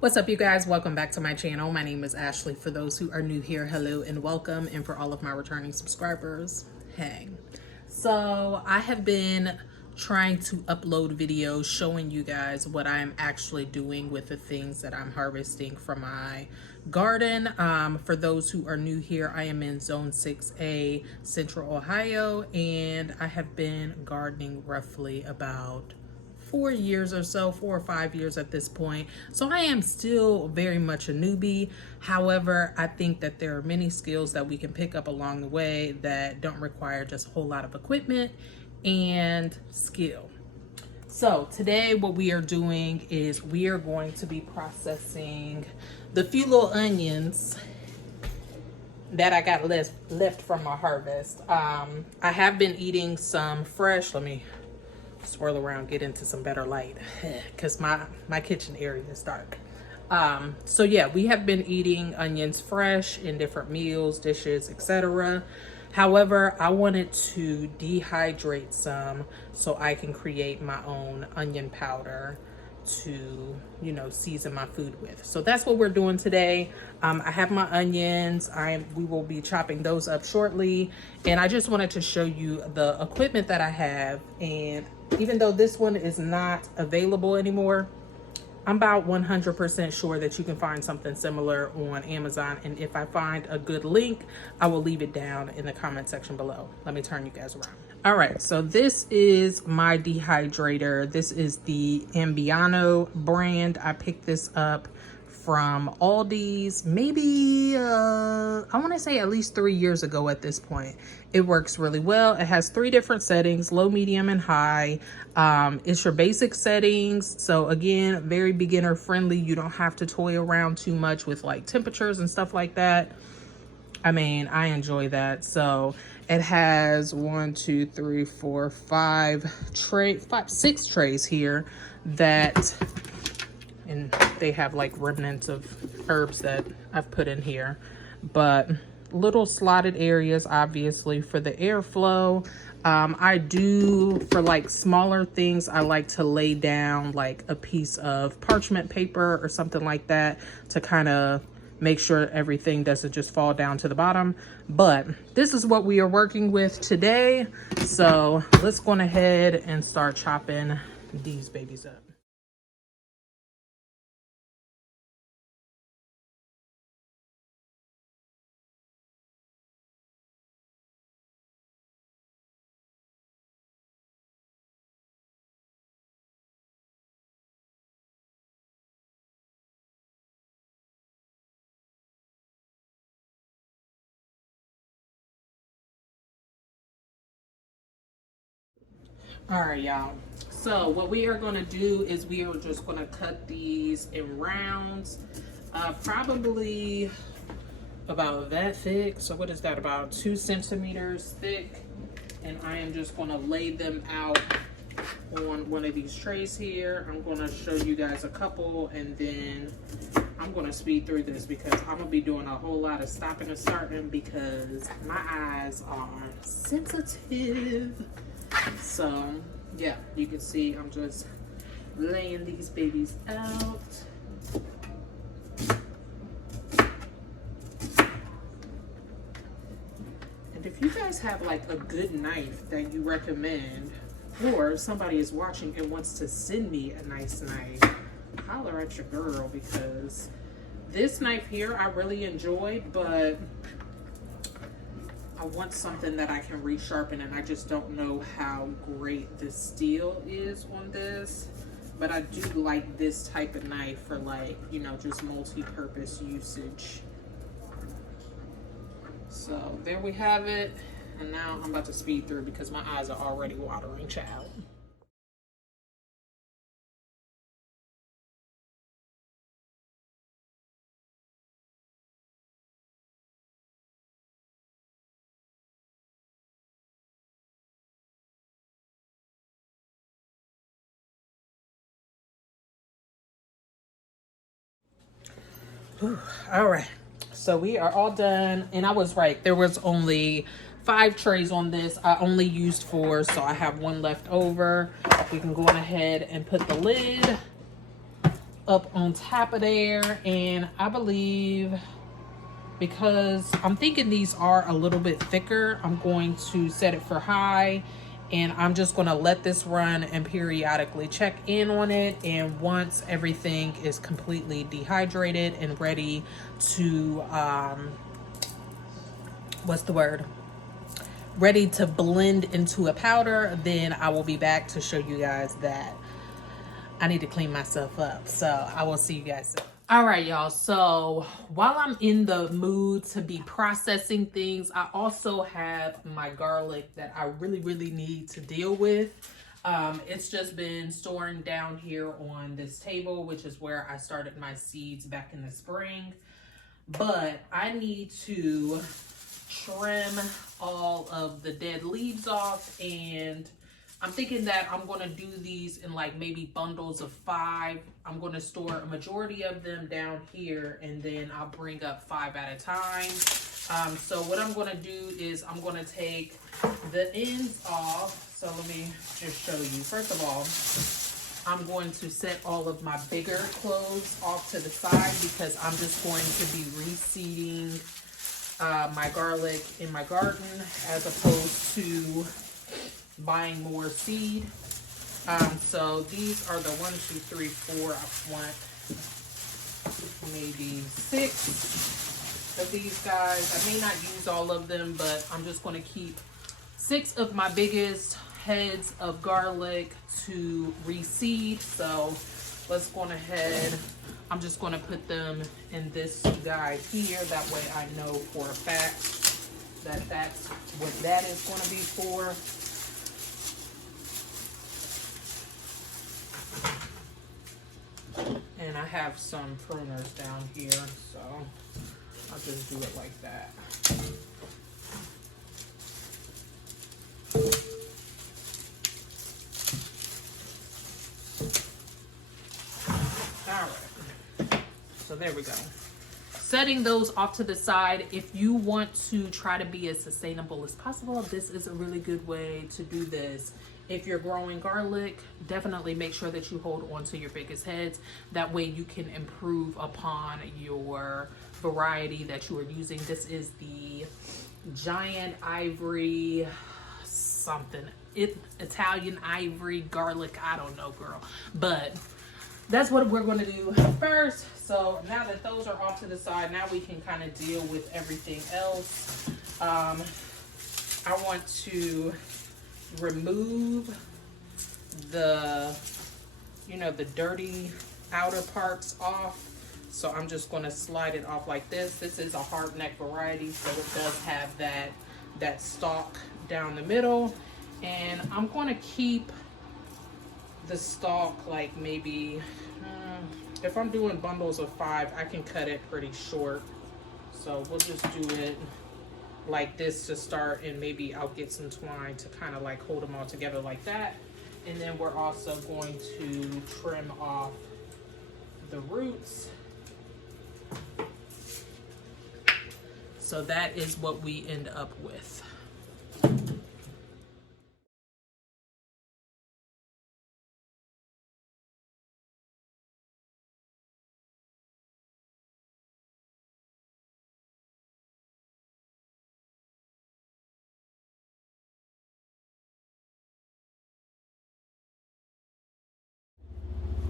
What's up, you guys? Welcome back to my channel. My name is Ashley. For those who are new here, hello and welcome. And for all of my returning subscribers, hey. So I have been trying to upload videos showing you guys what I am actually doing with the things that I'm harvesting from my garden. For those who are new here, I am in Zone 6A, Central Ohio, and I have been gardening roughly about 4 years or so, 4 or 5 years at this point. So I am still very much a newbie. However, I think that there are many skills that we can pick up along the way that don't require just a whole lot of equipment and skill. So today what we are doing is we are going to be processing the few little onions that I got left from my harvest. I have been eating some fresh, let me swirl around, get into some better light because my kitchen area is dark. So yeah, we have been eating onions fresh in different meals, dishes, etc. However, I wanted to dehydrate some so I can create my own onion powder to, you know, season my food with. So that's what we're doing today. I have my onions. We will be chopping those up shortly. And I just wanted to show you the equipment that I have. And even though this one is not available anymore, I'm about 100% sure that you can find something similar on Amazon. And if I find a good link, I will leave it down in the comment section below. Let me turn you guys around. All right, so this is my dehydrator. This is the Ambiano brand. I picked this up from Aldi's maybe I want to say at least 3 years ago at this point. It works really well. It has 3 different settings: low, medium, and high. It's your basic settings, so again, very beginner friendly. You don't have to toy around too much with like temperatures and stuff like that. I mean, I enjoy that. So it has 6 trays here that, and they have like remnants of herbs that I've put in here, but little slotted areas obviously for the airflow. I do, for like smaller things, I like to lay down like a piece of parchment paper or something like that to kind of make sure everything doesn't just fall down to the bottom. But this is what we are working with today. So let's go ahead and start chopping these babies up. All right, y'all. So what we are going to do is we are just going to cut these in rounds, probably about that thick. So what is that, about 2 centimeters thick? And I am just going to lay them out on one of these trays here. I'm going to show you guys a couple, and then I'm going to speed through this because I'm going to be doing a whole lot of stopping and starting because my eyes are sensitive. So yeah, you can see I'm just laying these babies out. And if you guys have like a good knife that you recommend, or somebody is watching and wants to send me a nice knife, holler at your girl, because this knife here I really enjoyed, but I want something that I can resharpen, and I just don't know how great the steel is on this. But I do like this type of knife for, like, you know, just multi-purpose usage. So there we have it. And now I'm about to speed through because my eyes are already watering, child. Whew. All right, so we are all done, and I was right, there was only 5 trays on this. I only used 4, so I have 1 left over. We can go on ahead and put the lid up on top of there. And I believe, because I'm thinking these are a little bit thicker, I'm going to set it for high, and I'm just going to let this run and periodically check in on it. And once everything is completely dehydrated and ready to ready to blend into a powder, then I will be back to show you guys that I need to clean myself up. So I will see you guys soon. All right, y'all. So while I'm in the mood to be processing things, I also have my garlic that I really need to deal with. It's just been storing down here on this table, which is where I started my seeds back in the spring. But I need to trim all of the dead leaves off, and I'm thinking that I'm going to do these in like maybe bundles of 5. I'm going to store a majority of them down here, and then I'll bring up 5 at a time. So what I'm going to do is I'm going to take the ends off. So let me just show you. First of all, I'm going to set all of my bigger cloves off to the side, because I'm just going to be reseeding my garlic in my garden as opposed to buying more seed. So these are the 1, 2, 3, 4. I want maybe 6 of these guys. I may not use all of them, but I'm just going to keep 6 of my biggest heads of garlic to reseed. So let's go ahead. I'm just going to put them in this guy here. That way I know for a fact that that's what that is going to be for. And I have some pruners down here, so I'll just do it like that. All right, so there we go. Setting those off to the side. If you want to try to be as sustainable as possible, this is a really good way to do this. If you're growing garlic, definitely make sure that you hold on to your biggest heads. That way you can improve upon your variety that you are using. This is the giant ivory something. Italian ivory garlic. I don't know, girl. But that's what we're going to do first. So now that those are off to the side, now we can kind of deal with everything else. I want to remove the the dirty outer parts off. So I'm just going to slide it off like this. This is a hard neck variety, so it does have that stalk down the middle. And I'm going to keep the stalk like maybe if I'm doing bundles of 5, I can cut it pretty short. So we'll just do it like this to start, and maybe I'll get some twine to kind of like hold them all together like that. And then we're also going to trim off the roots. So that is what we end up with.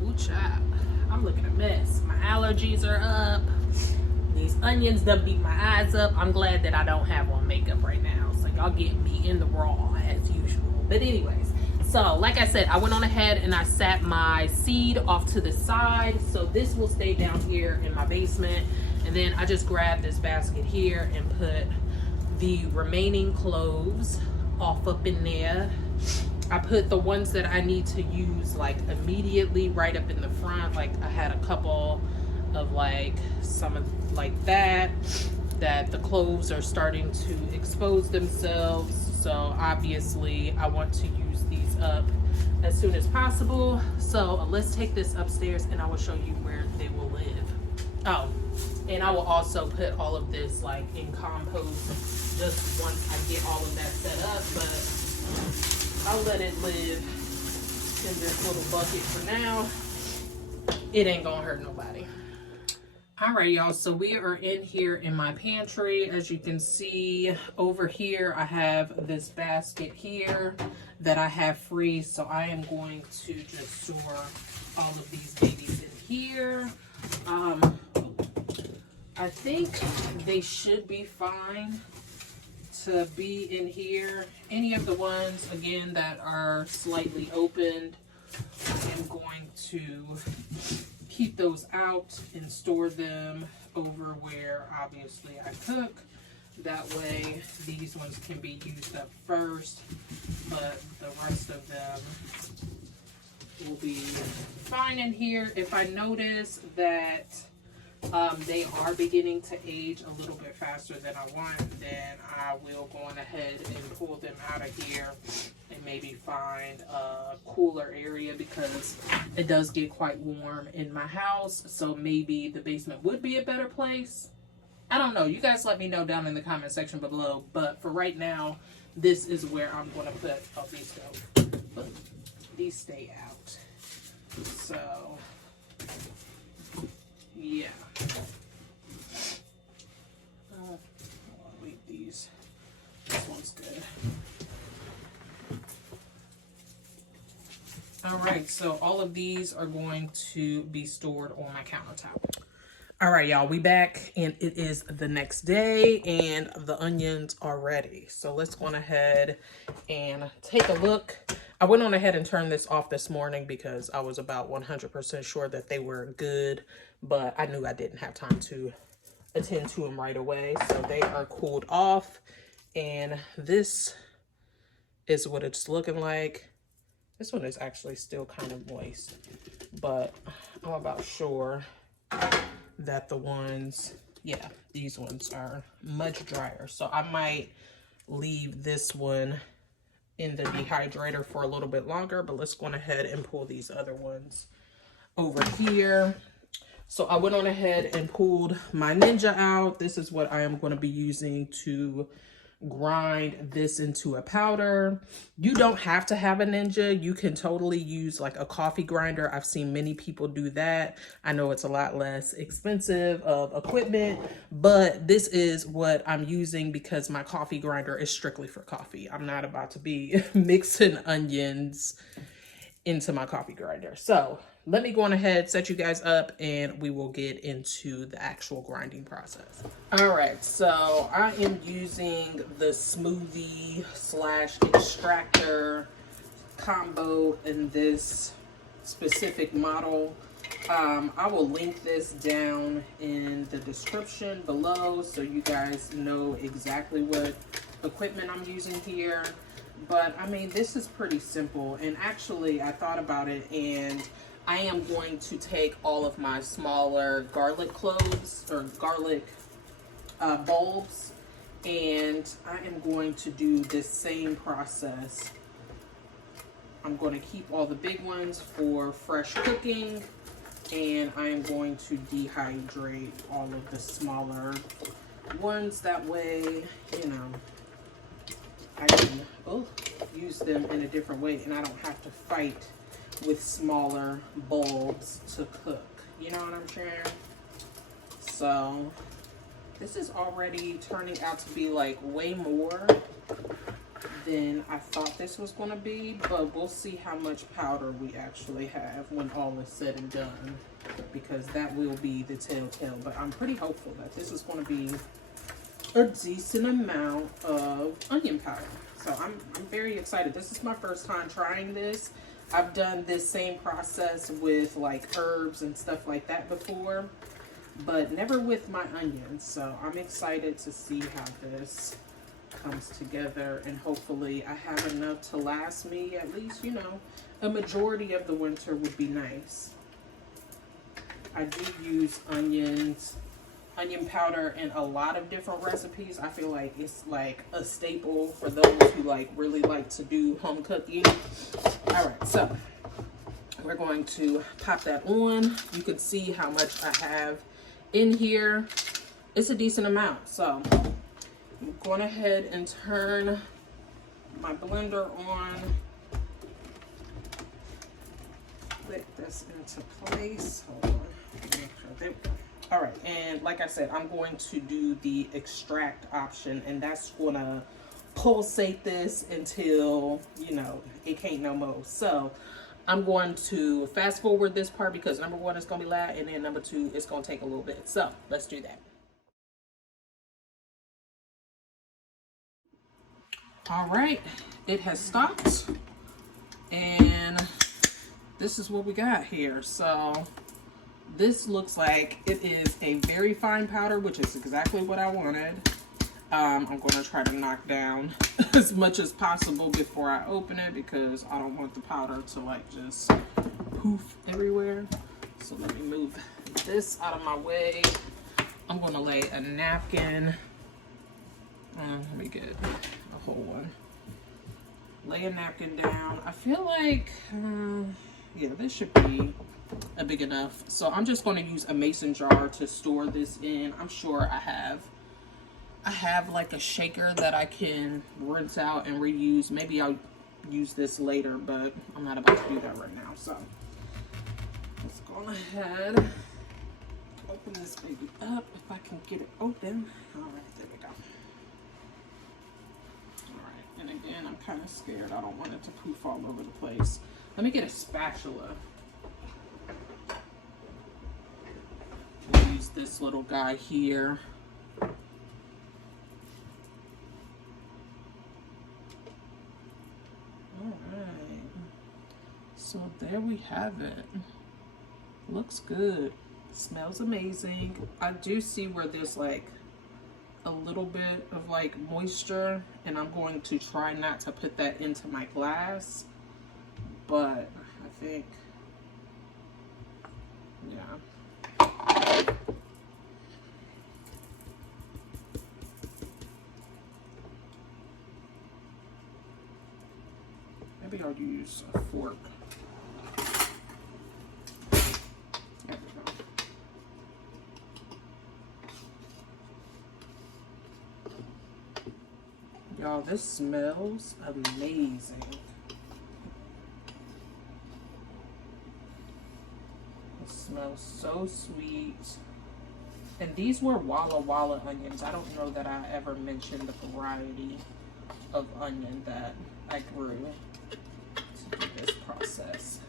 Ooh, child. I'm looking a mess. My allergies are up. These onions done beat my eyes up. I'm glad that I don't have on makeup right now. So y'all get me in the raw as usual. But anyways, so like I said, I went on ahead and I sat my seed off to the side. So this will stay down here in my basement. And then I just grabbed this basket here and put the remaining cloves off up in there. I put the ones that I need to use like immediately right up in the front. Like I had a couple of like some of like that the cloves are starting to expose themselves. So obviously I want to use these up as soon as possible. So let's take this upstairs and I will show you where they will live. Oh, and I will also put all of this like in compost just once I get all of that set up, but I'll let it live in this little bucket for now. it ain't gonna hurt nobody. All right, y'all, so we are in here in my pantry. As you can see over here, I have this basket here that I have free, so I am going to just store all of these babies in here. I think they should be fine to be in here. Any of the ones, again, that are slightly opened, I am going to keep those out and store them over where obviously I cook. That way these ones can be used up first, but the rest of them will be fine in here. If I notice that they are beginning to age a little bit faster than I want, then I will go on ahead and pull them out of here and maybe find a cooler area, because it does get quite warm in my house. So maybe the basement would be a better place. I don't know. You guys let me know down in the comment section below. But for right now, this is where I'm going to put, oh, these go, but these stay out. So, yeah. I'll leave these. This one's good. All right, so all of these are going to be stored on my countertop. All right, y'all, we back, and it is the next day, and the onions are ready. So let's go on ahead and take a look. I went on ahead and turned this off this morning because I was about 100% sure that they were good, but I knew I didn't have time to attend to them right away. So they are cooled off, and this is what it's looking like. This one is actually still kind of moist, but I'm about sure that the ones, yeah, these ones are much drier. So I might leave this one in the dehydrator for a little bit longer, but let's go on ahead and pull these other ones over here. So I went on ahead and pulled my Ninja out. This is what I am going to be using to grind this into a powder. You don't have to have a Ninja. You can totally use like a coffee grinder. I've seen many people do that. I know it's a lot less expensive of equipment, but this is what I'm using because my coffee grinder is strictly for coffee. I'm not about to be mixing onions into my coffee grinder. So let me go on ahead, set you guys up, and we will get into the actual grinding process. All right, so I am using the smoothie / extractor combo in this specific model. I will link this down in the description below so you guys know exactly what equipment I'm using here. But I mean, this is pretty simple, and actually I thought about it, and I am going to take all of my smaller garlic cloves or garlic bulbs, and I am going to do this same process. I'm going to keep all the big ones for fresh cooking, and I am going to dehydrate all of the smaller ones. That way, you know, I can use them in a different way, and I don't have to fight with smaller bulbs to cook. You know what I'm saying? So this is already turning out to be like way more than I thought this was going to be, but we'll see how much powder we actually have when all is said and done, because that will be the telltale. But I'm pretty hopeful that this is going to be a decent amount of onion powder. So I'm very excited. This is my first time trying this. I've done this same process with like herbs and stuff like that before, but never with my onions. So I'm excited to see how this comes together, and hopefully I have enough to last me at least, you know, a majority of the winter would be nice. I do use onion powder in a lot of different recipes. I feel like it's like a staple for those who like really like to do home cooking. All right, so we're going to pop that on. You can see how much I have in here. It's a decent amount. So I'm going ahead and turn my blender on. Let the this into place. Hold on. Make sure. There we go. All right, and like I said, I'm going to do the extract option, and that's gonna pulsate this until, you know, it can't no more. So I'm going to fast forward this part because number one, it's gonna be loud, and then number two, it's gonna take a little bit. So let's do that. All right, it has stopped, and this is what we got here. So this looks like it is a very fine powder, which is exactly what I wanted. I'm going to try to knock down as much as possible before I open it because I don't want the powder to like just poof everywhere. So let me move this out of my way. I'm going to lay a napkin. Let me get a whole one. Lay a napkin down. I feel like, yeah, this should be big enough. So I'm just going to use a mason jar to store this in. I'm sure I have like a shaker that I can rinse out and reuse. Maybe I'll use this later, but I'm not about to do that right now. So let's go ahead, open this baby up if I can get it open. All right, there we go. All right, and again, I'm kind of scared. I don't want it to poof all over the place. Let me get a spatula. Use this little guy here. All right, so there we have it. Looks good, smells amazing. I do see where there's like a little bit of like moisture, and I'm going to try not to put that into my glass, but I think, yeah. Maybe I'll use a fork. There we go. Y'all, this smells amazing. It smells so sweet. And these were Walla Walla onions. I don't know that I ever mentioned the variety of onion that I grew to do this process.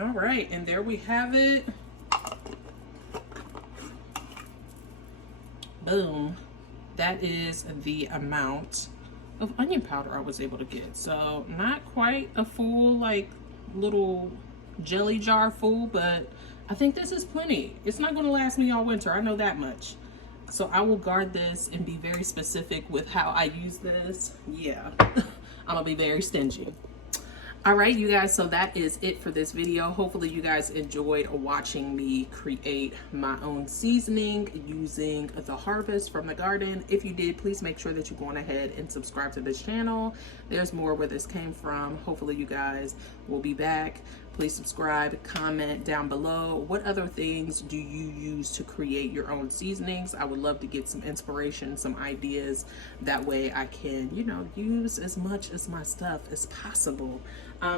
All right, and there we have it. Boom. That is the amount of onion powder I was able to get. So not quite a full like little jelly jar full, but I think this is plenty. It's not going to last me all winter. I know that much. So I will guard this and be very specific with how I use this. Yeah, I'm gonna be very stingy. All right, you guys, so that is it for this video. Hopefully you guys enjoyed watching me create my own seasoning using the harvest from the garden. If you did, please make sure that you go on ahead and subscribe to this channel. There's more where this came from. Hopefully you guys will be back. Please subscribe, comment down below. What other things do you use to create your own seasonings? I would love to get some inspiration, some ideas. That way I can, you know, use as much as my stuff as possible.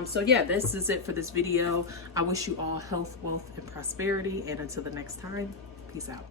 So yeah, this is it for this video. I wish you all health, wealth, and prosperity. And until the next time, peace out.